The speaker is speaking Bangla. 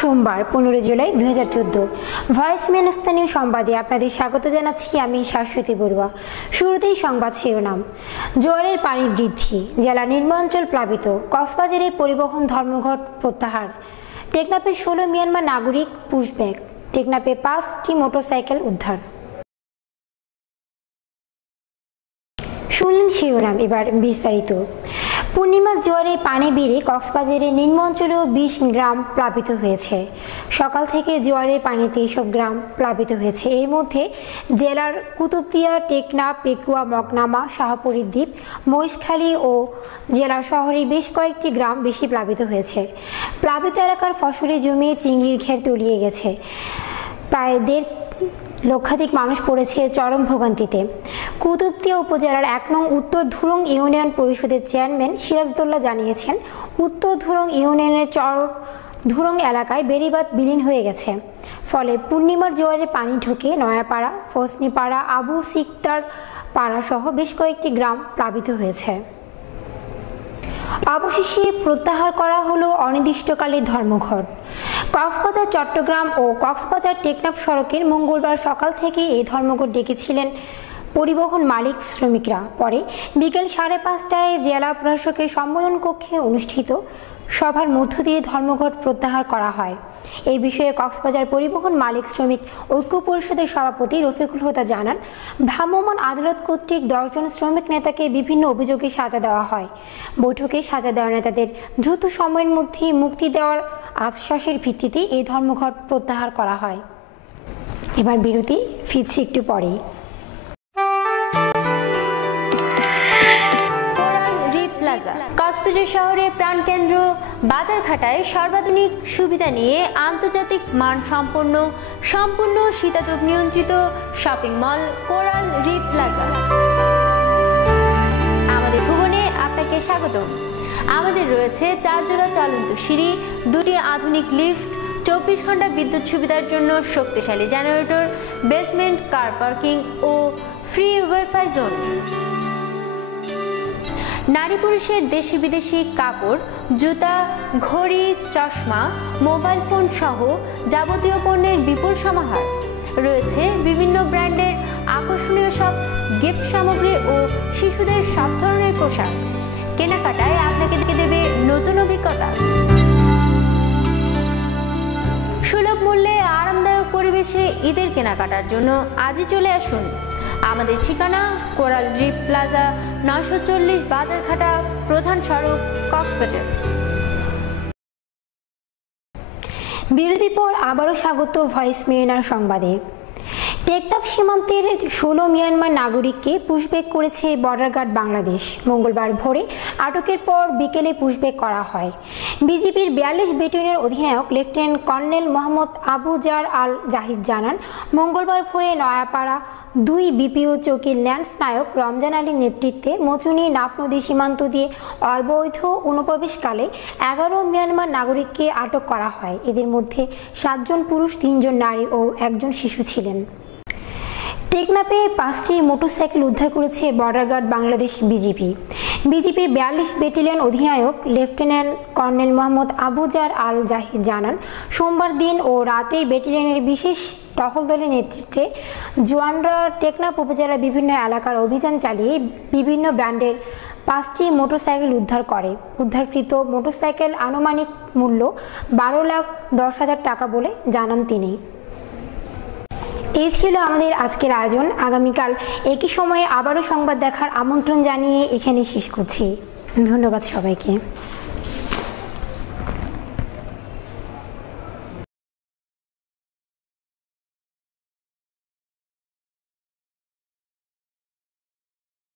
সোমবার 15 জুলাই 2014 ভয়েস মেন স্থানীয় সংবাদে আপনাদের স্বাগত জানাচ্ছি আমি শাশ্বতী বড়ুয়া। শুরুতেই সংবাদ শিরোনাম। জোয়ারের পানি বৃদ্ধি, জেলা নিম্নাঞ্চল প্লাবিত, কক্সবাজারে পরিবহন ধর্মঘট প্রত্যাহার, টেকনাফে 16 মিয়ানমার নাগরিক পুশব্যাক, টেকনাফে 5টি মোটরসাইকেল উদ্ধার। শুনলেন শিরোনাম, এবার বিস্তারিত। পূর্ণিমার জোয়ারে পানি বেড়ে কক্সবাজারের নিম্ন অঞ্চলেও 20 গ্রাম প্লাবিত হয়েছে। সকাল থেকে জোয়ারের পানিতে এসব গ্রাম প্লাবিত হয়েছে। এর মধ্যে জেলার কুতুবদিয়া, টেকনাফ, পেকুয়া, মগনামা, শাহপরীর দ্বীপ, মহেশখালী ও জেলা শহরে বেশ কয়েকটি গ্রাম বেশি প্লাবিত হয়েছে। প্লাবিত এলাকার ফসলি জমি চিংড়ির ঘের তলিয়ে গেছে। প্রায় 1.5 লক্ষাধিক মানুষ পড়েছে চরম ভোগান্তিতে। কুতুবদিয়া উপজেলার 1 নং উত্তর ধুরুং ইউনিয়ন পরিষদের চেয়ারম্যান সিরাজউদ্দৌলা জানিয়েছেন, উত্তর ধুরুং ইউনিয়নের চর ধুরুং এলাকায় বেড়িবাঁধ বিলীন হয়ে গেছে। ফলে পূর্ণিমার জোয়ারে পানি ঢুকে নয়াপাড়া, ফসনিপাড়া, আবু সিকদার পাড়া সহ বেশ কয়েকটি গ্রাম প্লাবিত হয়েছে। অবশেষে প্রত্যাহার করা হলো অনির্দিষ্টকালের ধর্মঘট। কক্সবাজার চট্টগ্রাম ও কক্সবাজার টেকনাফ সড়কের মঙ্গলবার সকাল থেকে এই ধর্মঘট ডেকেছিলেন পরিবহন মালিক শ্রমিকরা। পরে বিকেল 5:30টায় জেলা প্রশাসকের সম্মেলন কক্ষে অনুষ্ঠিত সভার মধ্য দিয়ে ধর্মঘট প্রত্যাহার করা হয়। এই বিষয়ে কক্সবাজার পরিবহন মালিক শ্রমিক ঐক্য পরিষদের সভাপতি রফিকুল হুদা জানান, ভ্রাম্যমাণ আদালত কর্তৃক 10 জন শ্রমিক নেতাকে বিভিন্ন অভিযোগে সাজা দেওয়া হয়। বৈঠকে সাজা দেওয়া নেতাদের দ্রুত সময়ের মধ্যে মুক্তি দেওয়ার আশ্বাসের ভিত্তিতে এই ধর্মঘট প্রত্যাহার করা হয়। এবার বিরতি, ফিরছি একটু পরেই। কক্সবাজার শহরের প্রাণকেন্দ্র বাজারঘাটায় সর্বাধুনিক সুবিধা নিয়ে আন্তর্জাতিক মানসম্পন্ন সম্পূর্ণ শীতাতপ নিয়ন্ত্রিত শপিং মল কোরাল রিপ প্লাজা। আমাদের ভবনে আপনাকে স্বাগতম। আমাদের রয়েছে 4 জোড়া চলন্ত সিঁড়ি, 2টি আধুনিক লিফট, 24 ঘন্টা বিদ্যুৎ সুবিধার জন্য শক্তিশালী জেনারেটর, বেসমেন্ট কার পার্কিং ও ফ্রি ওয়াইফাই জোন। নারী পুরুষের দেশি বিদেশি কাপড়, জুতা, ঘড়ি, চশমা, মোবাইল ফোন সহ যাবতীয় পণ্যের বিপুল সমাহার। রয়েছে বিভিন্ন ব্র্যান্ডের আকর্ষণীয় সব গিফট সামগ্রী ও শিশুদের সব ধরনের পোশাক। কেনাকাটায় আপনাকে দেবে নতুন অভিজ্ঞতা। সুলভ মূল্যে আরামদায়ক পরিবেশে ঈদের কেনাকাটার জন্য আজই চলে আসুন। আমাদের ঠিকানা কোরাল রিপ প্লাজা, 940 বাজারঘাটা, প্রধান সড়ক, কক্সবাজার। বিরতির পর আবারও স্বাগত ভয়েস মেরিনার সংবাদে। টেকনাফ সীমান্তের 16 মিয়ানমার নাগরিককে পুশব্যাক করেছে বর্ডার গার্ড বাংলাদেশ। মঙ্গলবার ভোরে আটকের পর বিকেলে পুশব্যাক করা হয়। বিজিবির 42 ব্যাটালিয়নের অধিনায়ক লেফটেন্যান্ট কর্নেল মোহাম্মদ আবু জার আল জাহিদ জানান, মঙ্গলবার ভোরে নয়াপাড়া 2 বিপিও চৌকির ল্যান্স নায়ক রমজান আলীর নেতৃত্বে মচুনি নাফ নদী সীমান্ত দিয়ে অবৈধ অনুপ্রবেশকালে 11 মিয়ানমার নাগরিককে আটক করা হয়। এদের মধ্যে 7 জন পুরুষ, 3 জন নারী ও 1 জন শিশু ছিলেন। টেকনাফে 5টি মোটরসাইকেল উদ্ধার করেছে বর্ডার গার্ড বাংলাদেশ বিজিবি। বিজিবির 42 ব্যাটালিয়ন অধিনায়ক লেফটেন্যান্ট কর্নেল মোহাম্মদ আবু জার আল জাহিদ জানান, সোমবার দিন ও রাতে ব্যাটালিয়নের বিশেষ টহল দলের নেতৃত্বে জওয়ানরা টেকনাফ উপজেলার বিভিন্ন এলাকার অভিযান চালিয়ে বিভিন্ন ব্র্যান্ডের 5টি মোটরসাইকেল উদ্ধার করে। উদ্ধারকৃত মোটরসাইকেল আনুমানিক মূল্য 12,10,000 টাকা বলে জানান তিনি। এই ছিল আমাদের আজকের আয়োজন। আগামীকাল একই সময়ে আবারও সংবাদ দেখার আমন্ত্রণ জানিয়ে এখানে শেষ করছি। ধন্যবাদ সবাইকে।